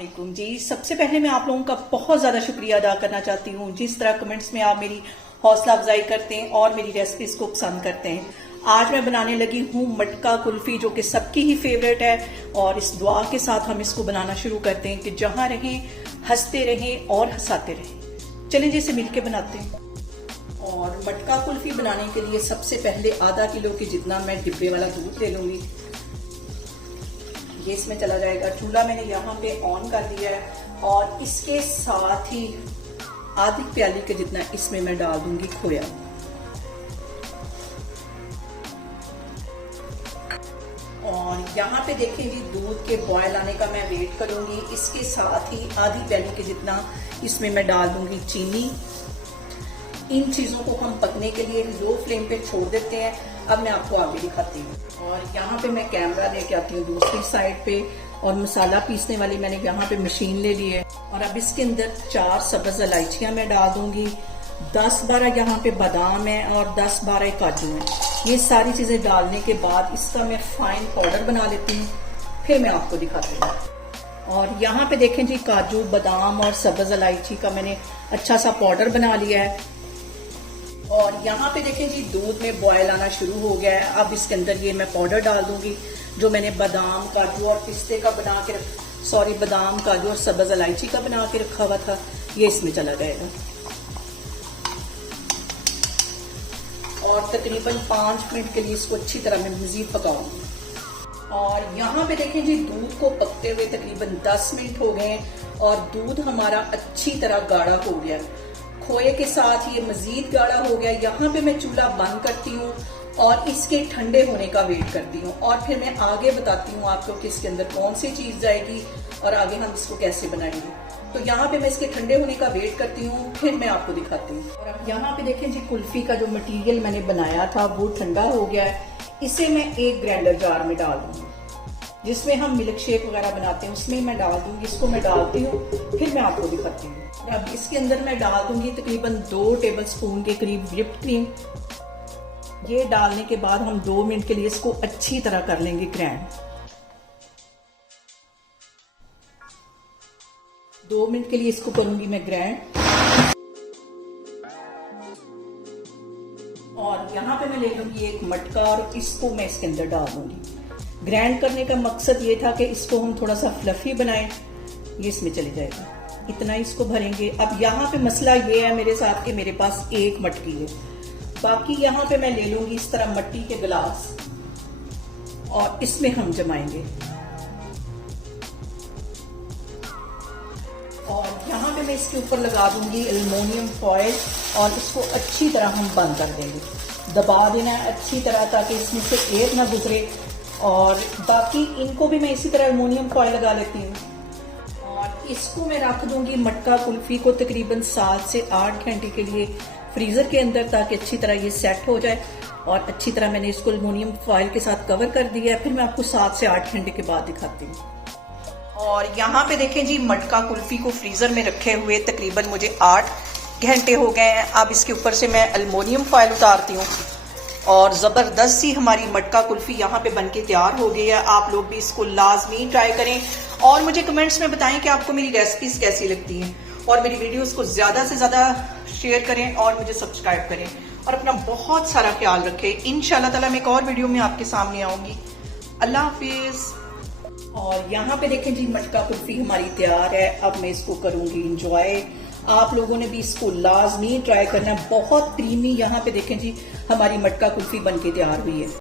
वालेकुम जी। सबसे पहले मैं आप लोगों का बहुत ज़्यादा शुक्रिया अदा करना चाहती हूँ जिस तरह कमेंट्स में आप मेरी हौसला अफजाई करते हैं और मेरी रेसिपीज को पसंद करते हैं। आज मैं बनाने लगी हूँ मटका कुल्फी, जो कि सबकी ही फेवरेट है, और इस दुआ के साथ हम इसको बनाना शुरू करते हैं कि जहाँ रहें हंसते रहें और हंसाते रहें। चलें जैसे मिलके बनाते हैं। और मटका कुल्फी बनाने के लिए सबसे पहले आधा किलो के जितना मैं डिब्बे वाला दूध ले लूंगी। ये इसमें चला जाएगा। चूल्हा मैंने यहाँ पे ऑन कर दिया है और इसके साथ ही आधी प्याली के जितना इसमें मैं डाल दूंगी खोया। और यहाँ पे देखें जी, दूध के बॉयल आने का मैं वेट करूंगी। इसके साथ ही आधी प्याली के जितना इसमें मैं डाल दूंगी चीनी। इन चीजों को हम पकने के लिए लो फ्लेम पे छोड़ देते हैं। अब मैं आपको आगे दिखाती हूँ। और यहाँ पे मैं कैमरा लेके आती हूँ दूसरी साइड पे, और मसाला पीसने वाली मैंने यहाँ पे मशीन ले ली है। और अब इसके अंदर 4 सब्ज इलायचियां मैं डाल दूंगी। 10-12 यहाँ पे बादाम है और 10-12 काजू है। ये सारी चीजें डालने के बाद इसका मैं फाइन पाउडर बना लेती हूँ, फिर मैं आपको दिखाती हूँ। और यहाँ पे देखें जी, काजू, बादाम और सब्ज इलायची का मैंने अच्छा सा पाउडर बना लिया है। और यहाँ पे देखें जी, दूध में बॉयल आना शुरू हो गया है। अब इसके अंदर ये मैं पाउडर डाल दूंगी जो मैंने बादाम, काजू और पिस्ते का बना के बादाम, काजू और सब्ज इलायची का बना के रखा हुआ था। ये इसमें चला जाएगा और तकरीबन 5 मिनट के लिए इसको अच्छी तरह मैं मजीद पकाऊंगी। और यहाँ पे देखें जी, दूध को पकते हुए तकरीबन 10 मिनट हो गए और दूध हमारा अच्छी तरह गाढ़ा हो गया। खोए के साथ ये मजीद गाढ़ा हो गया। यहाँ पे मैं चूल्हा बंद करती हूँ और इसके ठंडे होने का वेट करती हूँ, और फिर मैं आगे बताती हूँ आपको कि इसके अंदर कौन सी चीज जाएगी और आगे हम इसको कैसे बनाएंगे। तो यहाँ पे मैं इसके ठंडे होने का वेट करती हूँ, फिर मैं आपको दिखाती हूँ। और अब यहाँ पे देखें जी, कुल्फी का जो मटेरियल मैंने बनाया था वो ठंडा हो गया है। इसे मैं एक ग्राइंडर जार में डाल दूंगी, जिसमें हम मिल्क शेक वगैरह बनाते हैं, उसमें मैं डाल दूंगी। इसको मैं डालती हूँ, फिर मैं आपको दिखाती हूँ। अब इसके अंदर मैं डाल दूंगी तकरीबन 2 टेबलस्पून के करीब व्हिप्ड क्रीम। ये डालने के बाद हम 2 मिनट के लिए इसको अच्छी तरह कर लेंगे ग्राइंड। 2 मिनट के लिए इसको करूंगी मैं ग्राइंड। और यहाँ पे मैं ले लूंगी एक मटका और इसको मैं इसके अंदर डाल दूंगी। ग्राइंड करने का मकसद ये था कि इसको हम थोड़ा सा फ्लफी बनाएं। ये इसमें चले जाएगा, इतना इसको भरेंगे। अब यहाँ पे मसला ये है मेरे साथ कि मेरे पास एक मटकी है, बाकी यहाँ पे मैं ले लूंगी इस तरह मट्टी के गिलास और इसमें हम जमाएंगे। और यहाँ पे मैं इसके ऊपर लगा दूंगी एल्युमिनियम फॉइल और इसको अच्छी तरह हम बंद कर देंगे। दबा देना है अच्छी तरह ताकि इसमें से एयर ना गुजरे। और बाकी इनको भी मैं इसी तरह एल्युमिनियम फॉइल लगा लेती हूँ। और इसको मैं रख दूंगी मटका कुल्फी को तकरीबन 7 से 8 घंटे के लिए फ्रीजर के अंदर, ताकि अच्छी तरह ये सेट हो जाए। और अच्छी तरह मैंने इसको एल्युमिनियम फॉइल के साथ कवर कर दिया है। फिर मैं आपको 7 से 8 घंटे के बाद दिखाती हूँ। और यहाँ पे देखें जी, मटका कुल्फी को फ्रीजर में रखे हुए तकरीबन मुझे 8 घंटे हो गए हैं। अब इसके ऊपर से मैं एल्युमिनियम फॉइल उतारती हूँ और जबरदस्त सी हमारी मटका कुल्फी यहाँ पे बनके तैयार हो गई है। आप लोग भी इसको लाजमी ट्राई करें और मुझे कमेंट्स में बताएं कि आपको मेरी रेसिपीज कैसी लगती हैं। और मेरी वीडियोस को ज्यादा से ज्यादा शेयर करें और मुझे सब्सक्राइब करें और अपना बहुत सारा ख्याल रखें। इंशाल्लाह ताला मैं एक और वीडियो में आपके सामने आऊंगी। अल्लाह हाफिज। और यहाँ पे देखें जी, मटका कुल्फी हमारी तैयार है। अब मैं इसको करूंगी इंजॉय। आप लोगों ने भी इसको लाजमी ट्राई करना है। बहुत क्रीमी यहाँ पे देखें जी, हमारी मटका कुल्फी बनके तैयार हुई है।